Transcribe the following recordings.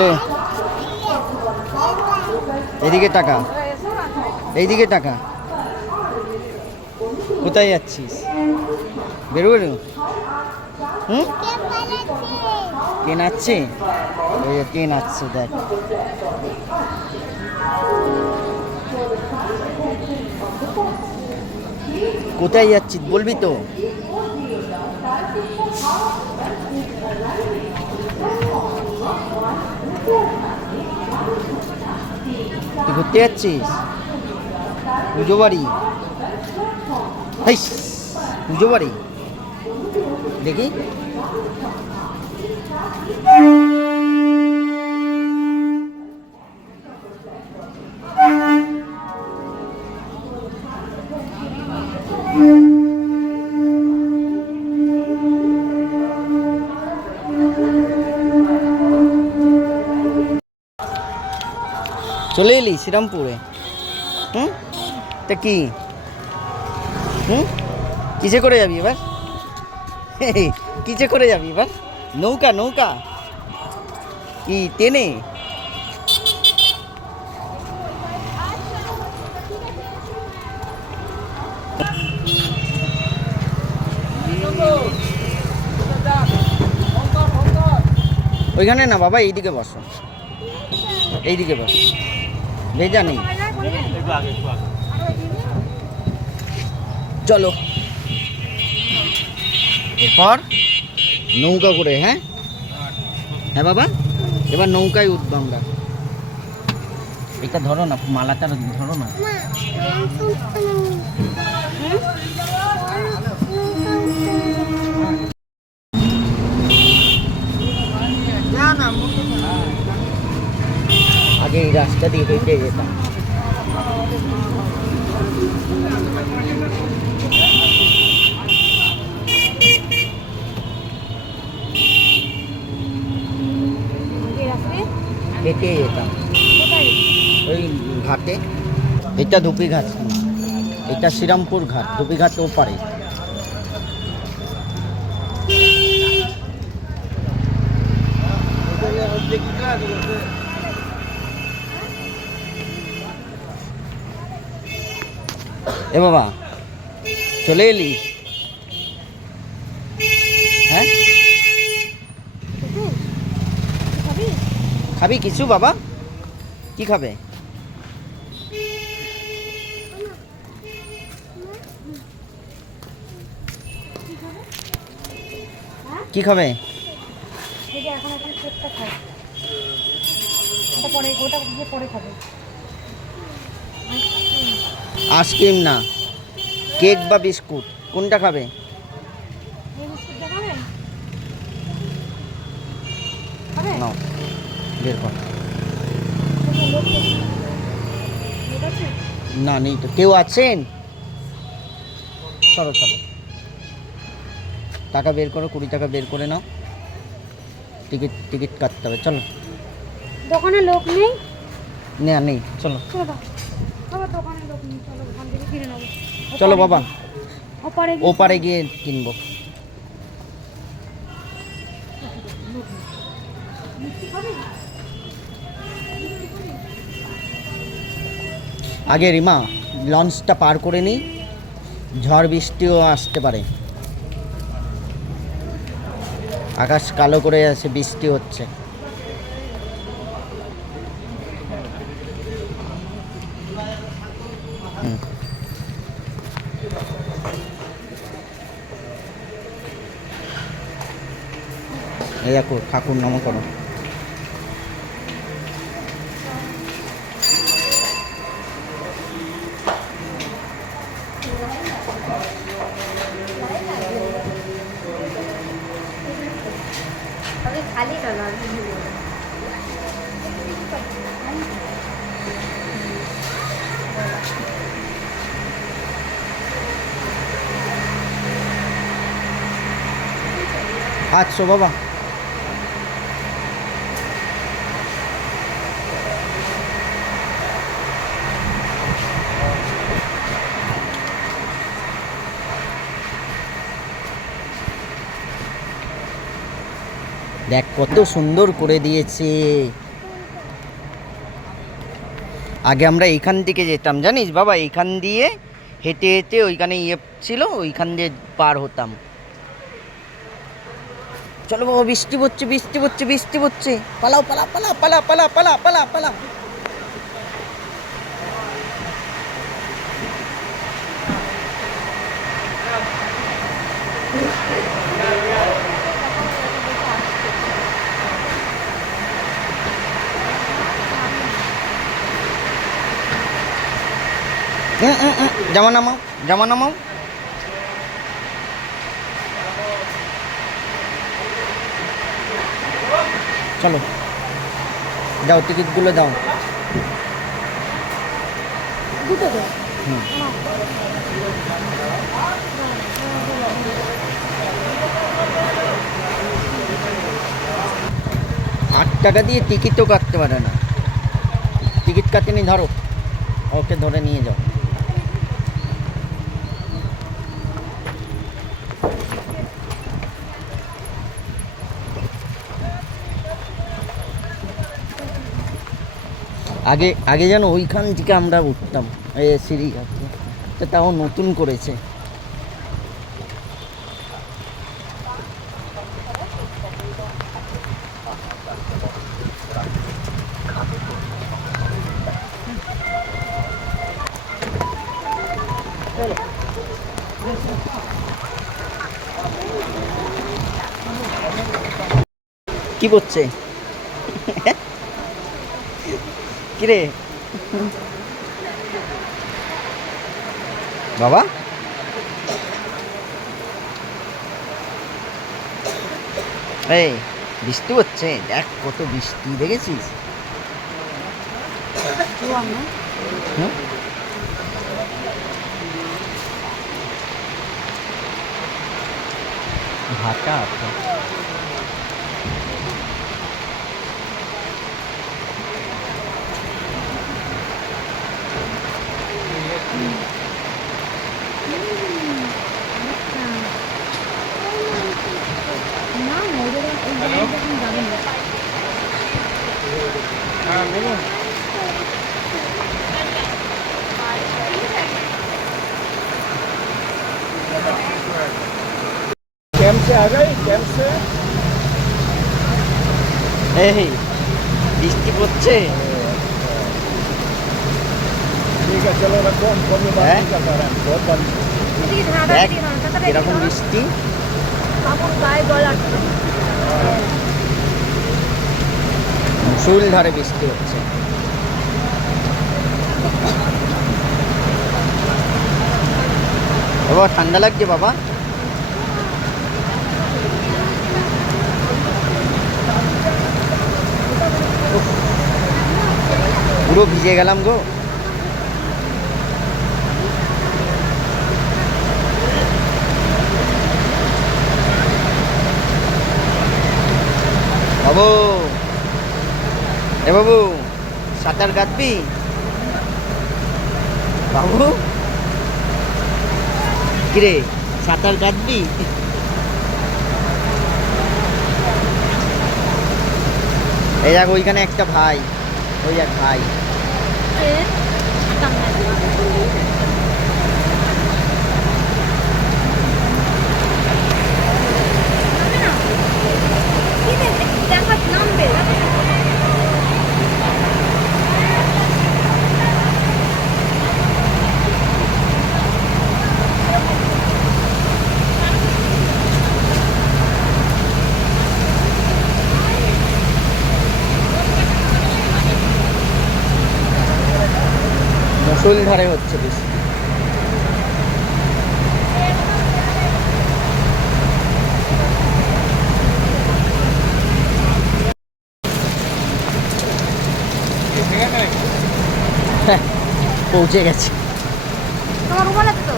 রে এদিকে টাকা, এইদিকে টাকা। কোথায় যাচ্ছিস? বেরো বেরো। হুম, কে নাচছে? ওই কে নাচছে দেখ। কোথায় যাচ্ছিস বলবি তো? তুই ঘুরতে যাচ্ছিস? পুজো বাড়ি? পুজো বাড়ি দেখি। চলে এলি শ্রীরামপুরে? হুম, তা কি? হুম, কিসে করে যাবি এবার? কিসে করে যাবি এবার? নৌকা, নৌকা কি টেনে? ওইখানে না বাবা, এইদিকে বসো, এইদিকে বসো, ভেজা নেই। চলো এরপর নৌকা করে। হ্যাঁ হ্যাঁ বাবা, এবার নৌকায় উঠবো আমরা। এটা ধরো না, মালাটা ধরো না। আগে এই রাস্তা দিয়ে হেঁটে যেতাম। হেঁটে যেতাম ওই ঘাটে। এটা ধুপি ঘাট, এটা শ্রীরামপুর ঘাট। ধুপি ঘাট ওপারে। এ বাবা চলে এলি? হ্যাঁ, খাবি কিছু বাবা? কি খাবে? কি খাবে? আইসক্রিম না, কেক বা বিস্কুট, কোনটা খাবে? নাও বের কর। না নেই তো। কেউ আছেন? চলো চলো, টাকা বের করো, 20 টাকা বের করে নাও। টিকিট টিকিট কাটতে হবে। চলো। দোকানে লোক নেই? না নেই, চলো চলো চলো বাবা, ও ওপারে গিয়ে কিনবো। আগে রিমা লঞ্চটা পার করে নিই, ঝড় বৃষ্টিও আসতে পারে। আকাশ কালো করে আছে, বৃষ্টি হচ্ছে। এই দেখো ঠাকুর নাম করো। খালি চলো আচ্ছা বাবা, দেখ কত সুন্দর করে দিয়েছে। আগে আমরা এইখান থেকে যেতাম জানিস বাবা, এইখান দিয়ে হেঁটে হেঁটে ওইখানে ছিল, ওইখান দিয়ে পার হতাম। চলো বাবা, বৃষ্টি পড়ছে বৃষ্টি পড়ছে বৃষ্টি পড়ছে, পালাও পালা পালা পালা পালা পালা পালা পালা। জামা নামাও জামা নামাও। চলো যাও, টিকিটগুলো দাও। দুটো তো হুম। 8 টাকা দিয়ে টিকিটও কাটতে পারে না। টিকিট কাটেনি, ধরো ওকে ধরে নিয়ে যাও। আগে আগে যেন ওইখান থেকে আমরা উঠতাম সিঁড়ি আছে, তাও নতুন করেছে। কি করছে কিরে বাবা? এই বৃষ্টি হচ্ছে, দেখ কত বৃষ্টি, দেখেছিস? হুম? ভাটা আছে। না ওদের এই জায়গাটা এখন যাবে না। হ্যাঁ বলুন। कैंप से आ गए? कैंप से এই বৃষ্টি পড়ছে। ठीक है, चलो रखो, हम फोन में बात नहीं कर पा रहे हैं, बहुत बारिश है। এদিকে ধাঁধা দেখ দিয়ে দাও, তাড়াতাড়ি এরকম দিয়ে দাও। বৃষ্টি। বাবুর গায়ে জল আটকে। মুষলধারে বৃষ্টি হচ্ছে। বাবা ঠান্ডা লাগছে বাবা? উফ, পুরো ভিজে গেলাম গো। বাবু, এ বাবু সাঁতার কাটবি? বাবু কিরে সাঁতার কাটবি? এই দেখ ওইখানে একটা ভাই, ওই এক ভাই। দেখা নামবে মুষলধারে হচ্ছে বেশি। হ্যাঁ, পৌঁছে গেছে। তোমার রুমাল আছে তো,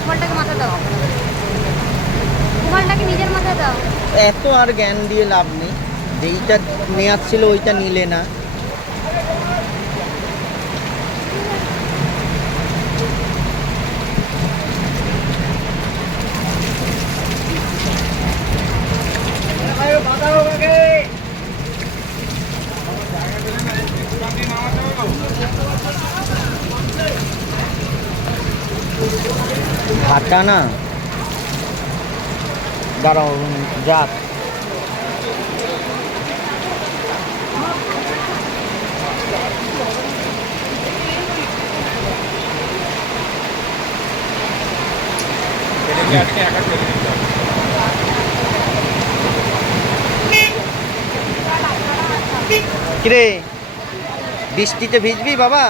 রুমালটাকে মাথা দাও, রুমালটাকে নিজের মাথায় দাও। এত আর জ্ঞান দিয়ে লাভ নেই, যেইটা নেওয়ার ছিল ওইটা নিলে না। ভাতটা না দাঁড়াও যাক কিরে বৃষ্টিতে ভিজবি বাবা?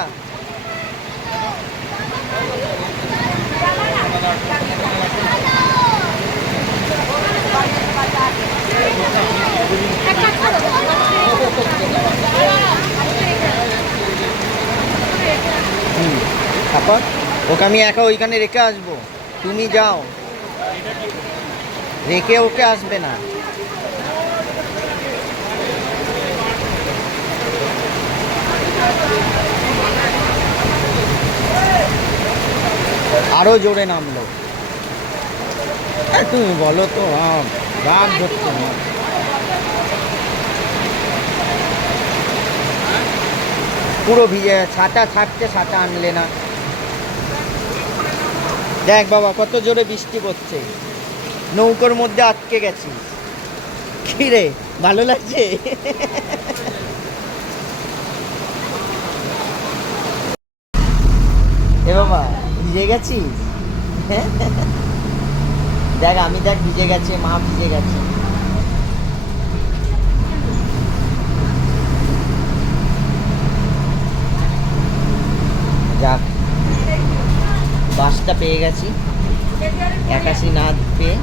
তারপর ওকে আমি একা ওইখানে রেখে আসবো, তুমি যাও, রেখে ওকে আসবে না। আরো জোরে নামলো। তুমি বলো তো, রাগ ধরছে না। পুরো ভিজে, ছাতা থাকতে ছাতা আনলে না। দেখ বাবা কত জোরে বৃষ্টি পড়ছে, নৌকোর মধ্যে আটকে গেছি। কি রে ভালো লাগছে? এ বাবা ভিজে গেছিস? দেখ আমি দেখ ভিজে গেছে, মা ভিজে গেছে। যাক বাসটা পেয়ে গেছি, 81 না পেয়ে।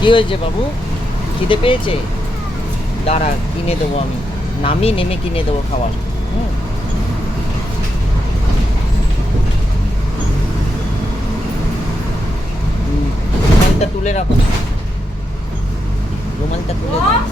কি হয়েছে বাবু, খিদে পেয়েছে? দাঁড়া কিনে দেবো, আমি নামি নেমে কিনে দেবো খাবার। রুমালটা তুলে রাখো না, রুমালটা তুলে দাও।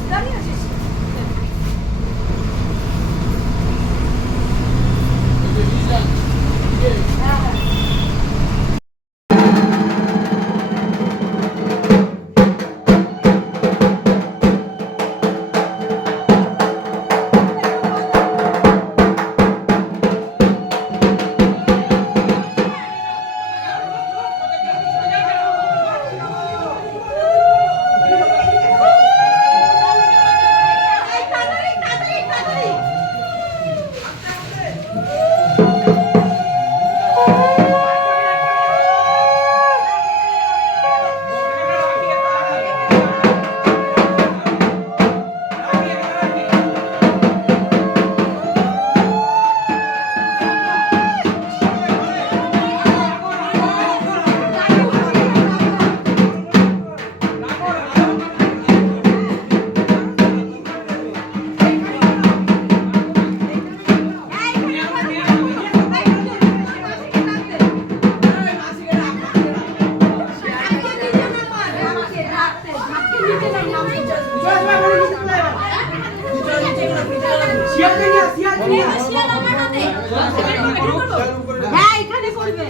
হ্যাঁ এখানে করবে।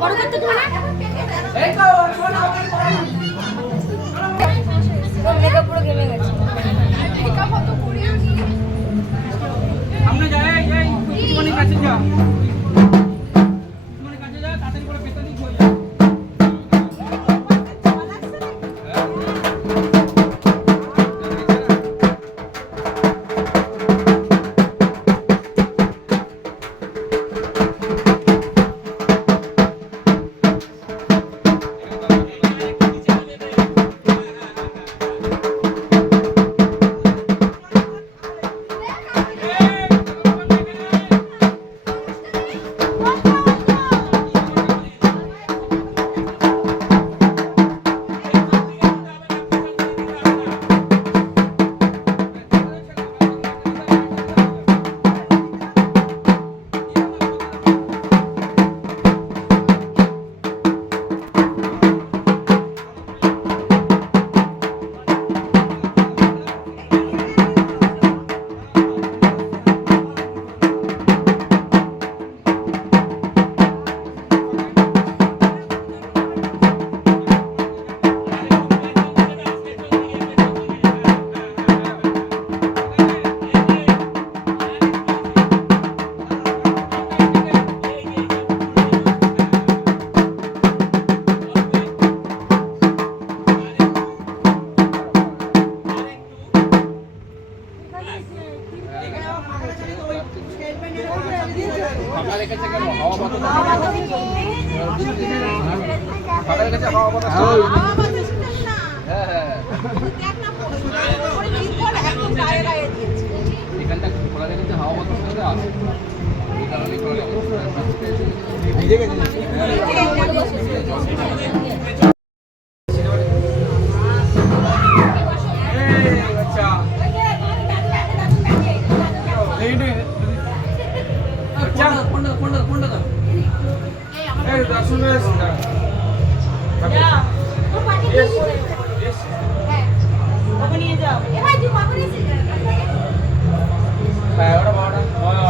বড় করতে তোমার মেকআপ পুরো ঘেমে গেছে মেকআপ কত করিও নি সামনে যা এই কুচুমনির কাছে যা কুচুমনির কাছে যা তাড়াতাড়ি করে পেছন দিকে হয়ে যা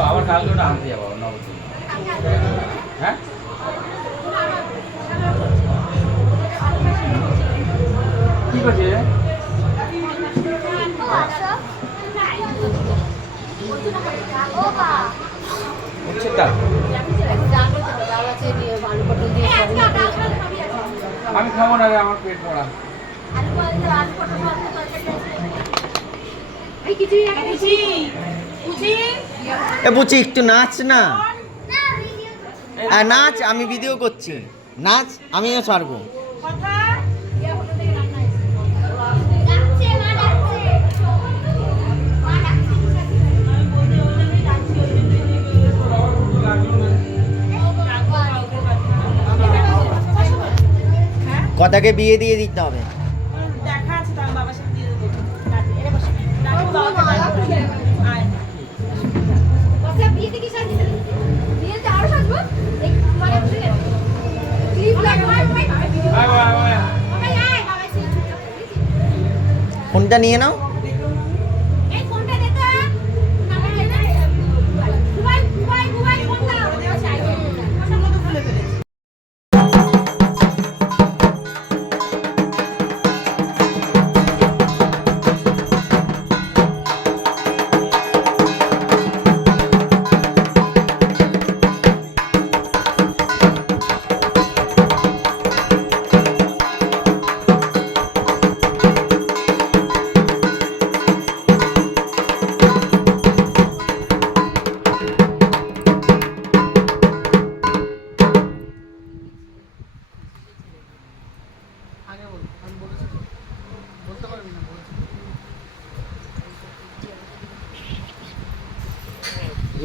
আবার কালকে ওটা আনতে যাবো নবদ্বীপ হ্যাঁ কি করছে আমি খাবো না রে, আমার পেট ভরা। এ বুচি একটু নাচ না, নাচ, আমি ভিডিও করছি, নাচ আমিও ছাড়বো। কথাকে বিয়ে দিয়ে দিতে হবে। দেখা আছে তার বাবার সাথে দিয়ে দেবো। কথা বিয়ে থেকে সাজিয়ে বিয়েতে আরো সাজবো এই মানে ক্লিপ লাগাবো ফোনটা নিয়ে নাও। এই ফোনটা দে তো নাম্বার দে না মোবাইল ফোন দাও সব মতো খুলে ফেলেছি।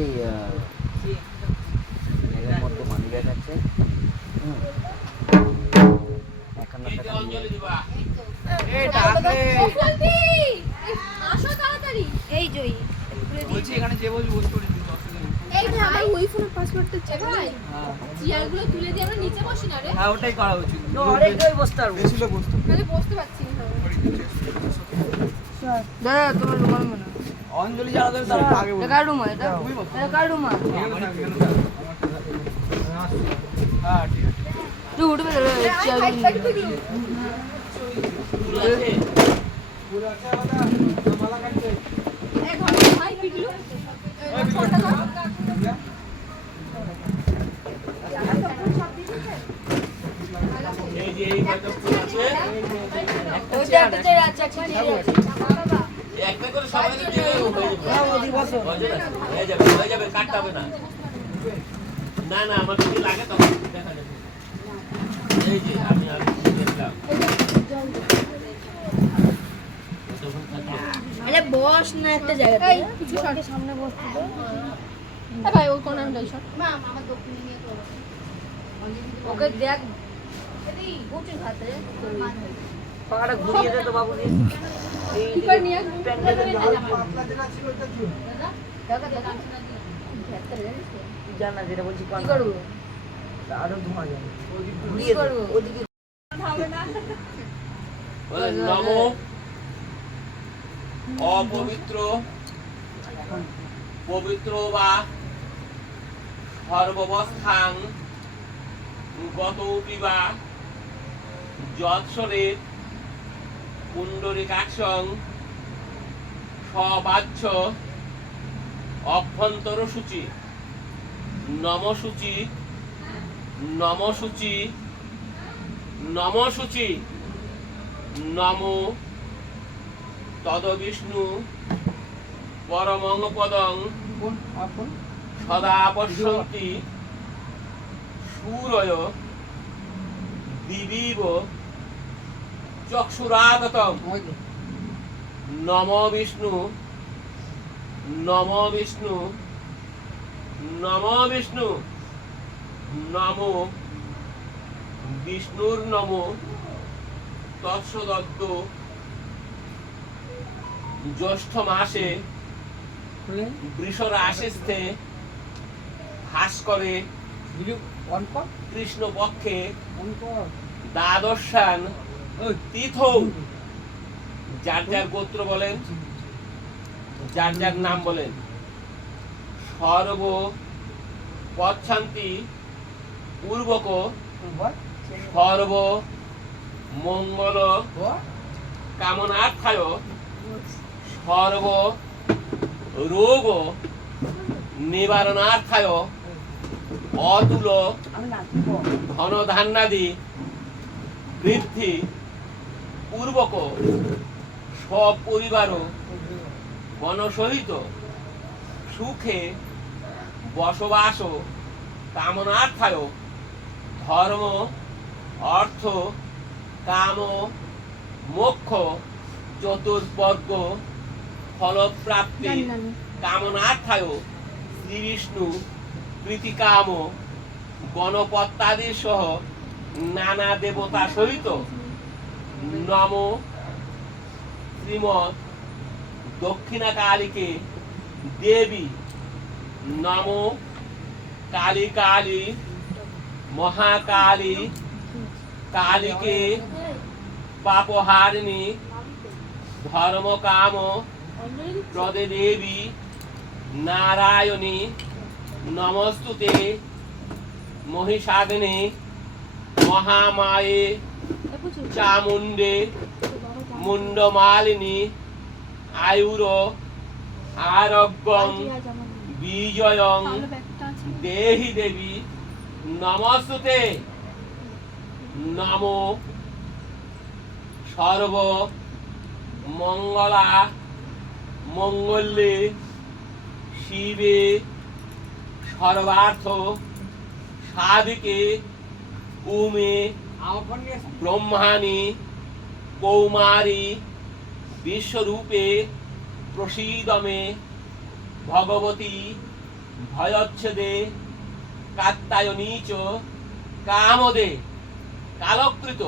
এই এর মধ্যে মানি ব্যাগ আছে, 51 টাকা আসো তাড়াতাড়ি এই জয়ী বলছি এখানে যে বলছি বসে পড়ে দিন, অসুবিধা নেই। এই যে আমার ওই ফোনের পাসওয়ার্ডটা চেক ভাই চেয়ারগুলো তুলে দিয়ে আমরা নিচে বসি না রে হ্যাঁ ওটাই করা উচিত। অনেকটাই বসতে পারবো। তাহলে বসতে পারছি না দাদা তোমার রুমাল মনে হয়। অঞ্জলি যারা ধরে তারা আগে বলবে। কার রুমাল এটা? এটা কার রুমাল? হ্যাঁ ঠিক আছে। তুই উঠবে তো সাইড সাইড পিগলু এই ধর ভাই পিগলু ফোনটা ধর এই যে এই কয়টা ফুল আছে ওইটা একটা চেয়ে আছে একটা চেয়ে আছে একটা করে সবাই দিলে হয়ে যাবে কাটতে হবে না না না আমার যদি লাগে তখন দেখা যাবে এই যে আমি আর দেখলাম আরে বস না একটা জায়গাতে এই কিছু সরকে সামনে বসতে দে এ ভাই ওই কোণাটাই সর মা আমার দক্ষিণে নিয়ে করো ওকে দেখ গুটি খাতে পাড়া ঘুরিয়ে দে তো বাবু দিয়ে কি করে নিয়ে প্যান্ডেলের দাদা জানা যেটা বলছি কি করব আরো ধোঁয়া যাবে ঘুরিয়ে দে ওদিকে নমো অপবিত্র পবিত্র বা সর্ববস্থাং গতৌপি বা যৎসরে পুণ্ডরিকাক্ষং সবাচ্য অভ্যন্তর সূচি নমসূচি নমসূচি নমসূচি নমো তদবিষ্ণু পরমং পদং সদা পশ্যন্তি সূরয় দিবিব চক্ষুরাগতম নম বিষ্ণু নম বিষ্ণু নম বিষ্ণু নমো বিষ্ণুর নমো তৎসদত্ত জ্যৈষ্ঠ মাসে বৃষ রাশিস্থে ভাস্করে কৃষ্ণ পক্ষে দ্বাদশান তীর্থ যার যার গোত্র বলেন যার যার নাম বলেন সর্ব পচ্ছান্তি পূর্বক সর্ব মঙ্গল কামনার্থায় সর্ব রোগ নিবারণার্থায় অতুল ধনধান্যাদি বৃদ্ধি পূর্বক সপরিবার গণসহিত সুখে বসবাস কামনার্থায় ধর্ম অর্থ কাম মোক্ষ চতুর্বর্গ ফলপ্রাপ্তি কামনার্থায় শ্রী বিষ্ণু প্রীতিকাম গণপত্যাদি সহ নানা দেবতা সহিত নম শ্রীমৎ দক্ষিণা কালীকে দেবী নম কালী কালী মহাকালী কালীকে পাপহারিণী ধর্ম কাম প্রদে দেবী নারায়ণী নমস্তুতে মহিষাদিনী মহামায়ে চামুণ্ডে মুন্ডমালিনী আয়ুর আরোগ্যং বিজয়ং দেহি দেবী নমস্তুতে নমো সর্ব মঙ্গলা মঙ্গলে শিবে সর্বার্থ সাধিকে উমে ব্রহ্মাণী কৌমারী বিশ্বরূপে প্রসীদমে ভগবতী ভয়চ্ছেদে কাত্তায়নী চ কামদে কালকৃত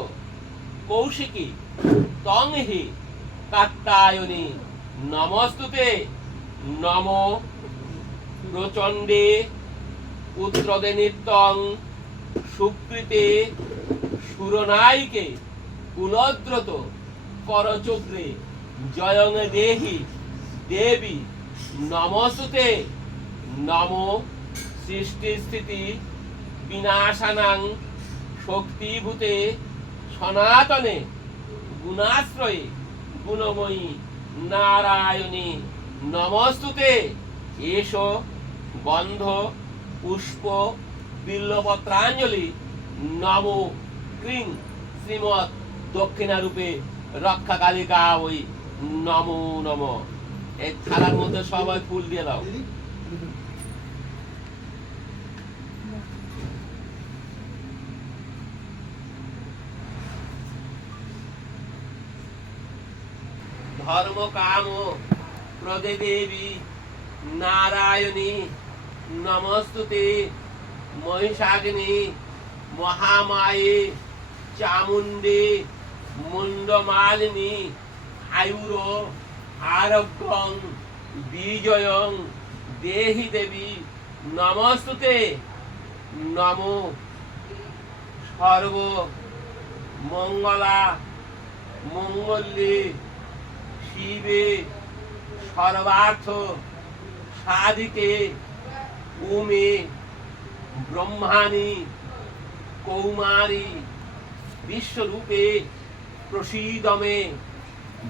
কৌশিকী তং হি কাত্তায়নী নমস্তুতে নম প্রচণ্ডে পুত্রদে নিত্যং সুকৃতে সুরনায়িকে কুলদ্রত করচক্রে জয়ং দেহি দেবী নমস্তুতে নম সৃষ্টি স্থিতি বিনাশানাং শক্তিভূতে সনাতনে গুণাশ্রয়ে গুণময়ী নারায়ণী নমস্তুতে। এসো গন্ধ পুষ্প বিল্বপত্রাঞ্জলি নমো ক্রিং শ্রীমৎ দক্ষিণারূপে রক্ষা কালিকা ওই নমো নম। এই থালার মধ্যে সবাই ফুল দিয়ে দাও। ধর্ম কাম প্রদে দেবী নারায়ণী নমস্তুতে। মহিষাগ্নি মহামায়ে চামুণ্ডে মুন্ডমালিনী আয়ুর আরোগ্যং বিজয়ং দেহি দেবী নমস্তুতে। নমো সর্ব মঙ্গলা মঙ্গলে শিবে সর্বার্থ সাধিকে উমে ব্রহ্মাণী কৌমারী বিশ্বরূপে প্রসীদমে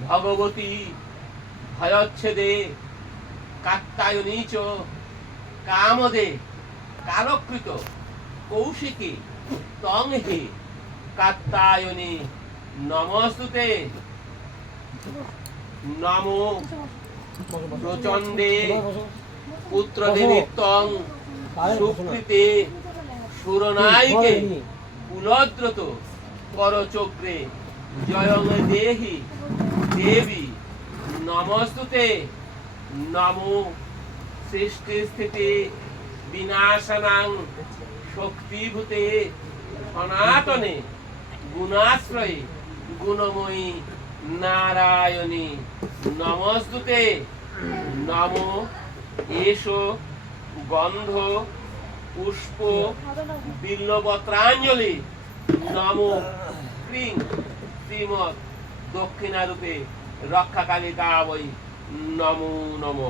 ভগবতী ভয়চ্ছেদে কাত্যায়নী চ কামদে কালকৃত কৌশিকী তং হে কাত্যায়নী নমস্তুতে। নমো প্রচণ্ডে পুত্রদেবীত্বং সুকৃতে সুরনায়িকে কুলদ্রত করচক্রে জয়ং দেহি দেবী নমস্তুতে। নমো সৃষ্টি স্থিতি বিনাশনাং শক্তিভূতে সনাতনে গুণাশ্রয়ে গুণময়ী নারায়ণী নমস্তুতে। নমো এসো গন্ধ পুষ্প বিল্বপত্রাঞ্জলি নমো ক্রিং শ্রীমৎ দক্ষিণারূপে রক্ষা কালিকা বৈ নমো নম।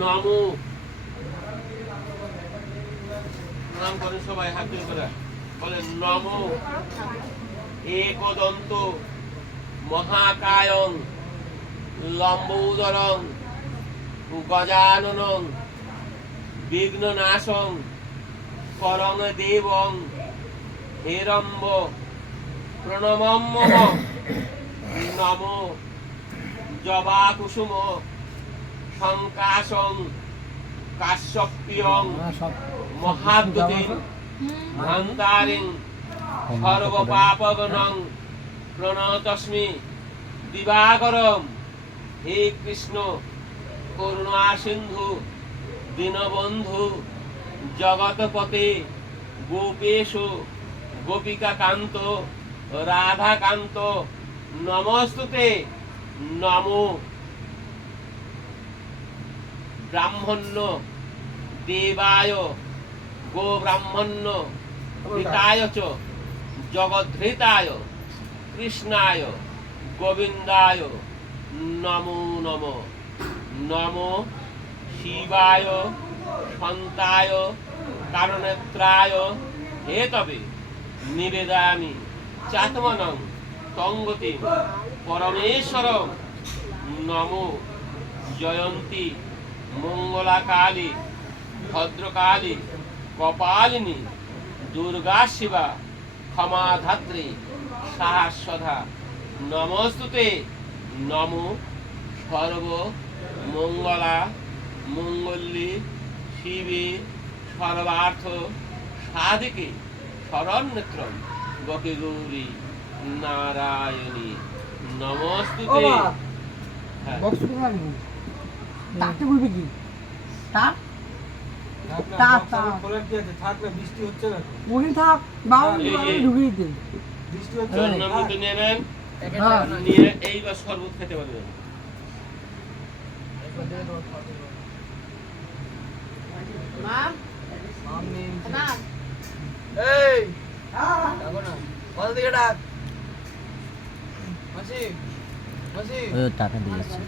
নমো নাম করেন সবাই হাত তুলে করে বলেন নমো একদন্ত মহাকায়ং লম্বোদরং গজাননং বিঘ্ননাশং করং দেবং হেরম্ব প্রণমম্য। নমো জবা কুসুম সংকাশং কাশ্যপ্রিয়ং মহাদ্যুতিং ধান্তারিং সর্বপাপগণং প্রণতস্মি দিবাকরম। হে কৃষ্ণ করুণা সিন্ধু দীনবন্ধু জগৎপতে গোপেশ গোপিকা কান্ত রাধাকান্ত নমস্তুতে। নমো ব্রাহ্মণ্য দেবায় গো ব্রাহ্মণ্য হিতায় চ জগদ্ধৃতায় কৃষ্ণায় গোবিন্দায় নমো নম। নমো শিবায় সন্তায় কারণেত্রায় হেতবে নিবেদয়ামি চাত্মনং তঙ্গতিম পরমেশ্বরম। নমো জয়ন্তী মঙ্গলা কালী ভদ্রকালী কপালিনী দুর্গা শিবা ক্ষমাধাত্রী সাহস্বধা নমস্তুতে। নমো সর্ব মঙ্গলা মঙ্গলী শিবে সর্বার্থ সাধিকে শরণ্যত্রম গকে গৌরী নারায়ণী নমস্তুতে। হ্যাঁ তাকে বলবি কি তাক বৃষ্টি হচ্ছে না ওখানে থাক বাবা ঢুকিয়ে দিতে বৃষ্টি হচ্ছে চন্দ্রমুখী নেবেন নিয়ে এইবার শরবত খেতে পারবেন। ওদিকে ডাক মাসি মাসি ও টাকা দিয়েছে।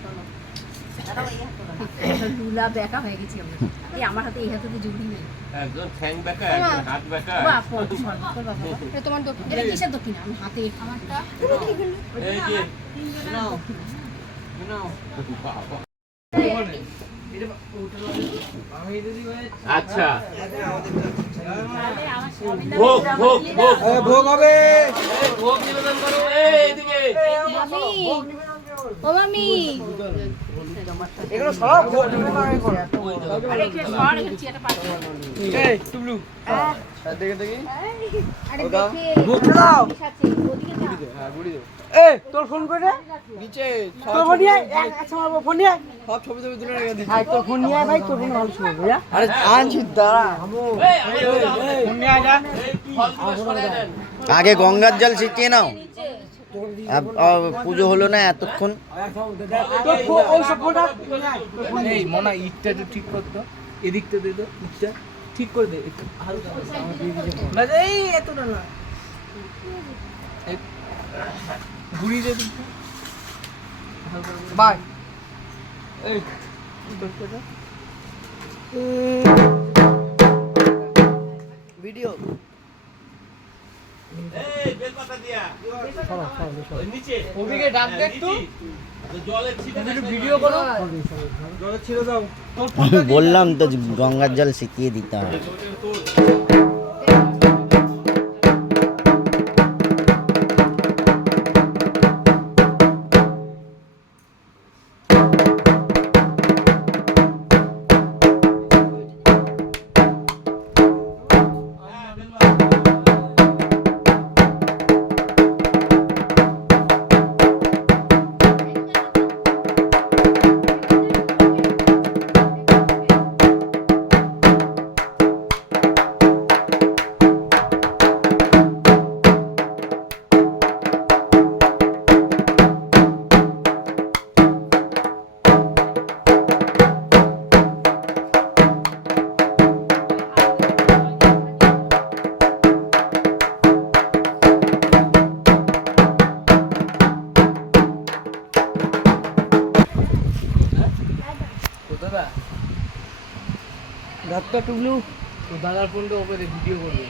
লুলা বেকা হয়ে গেছি আমরা। এই আমার হাতে এই হাতে তো জুড়ি নেই। একজন ঠ্যাং বেঁকা একজন হাত বেঁকা বাবা এটা তোমার দক্ষিণ। এটা কিসের দক্ষিণ? আমি হাতে আমারটা এই যে নাও নাও বাবা। আমি দিদি ভাই আচ্ছা আমার স্বামী না ভোগ ভোগ ভোগ ভোগ হবে এই ভোগ নিবেদন করো এইদিকে মামি ও মামি এগুলো সব ভোগ দিবে না এখন আরে কে সর গেছি এটা পাচ্ছি এই টুবলু দেখে দেখি আরে দেখে ভোগ দাও সাথে ওদিকে যা হ্যাঁ গুড়ি দাও এই তোর ফোন করে নিচে তোর ফোন নিয়ে আচ্ছা আমার ফোন নিয়ে সব ছবি ছবি তুলে রেখে দিই তোর ফোন নিয়ে ভাই তোর ফোন ভালো ছবি বুঝা আরে আনছি দাঁড়া এই আমার ফোন নিয়ে যা এই ফলগুলো সরায় দেন আগে গঙ্গার জল ছিটিয়ে নাও। পুজো হলো না এতক্ষণ। তোর ফোন ওই সব ফোনটা এই মনা ইটটা একটু ঠিক করতো এদিকটা দে তো ইটটা ঠিক করে দে একটু হালকা বাস এই এতটা না ঘুরিয়ে দে বাই এই ভিডিও এই বেলপাতা দিয়া ওই নিচে ওদিকে ডাক দে একটু জলের ছিটে ভিডিও করো জলে ছিল দাও বললাম তো গঙ্গার জল ছিটিয়ে দিতে হবে। ডাক্তার টুবলু তো দাদার ফোনটা ওপরে ভিডিও করবে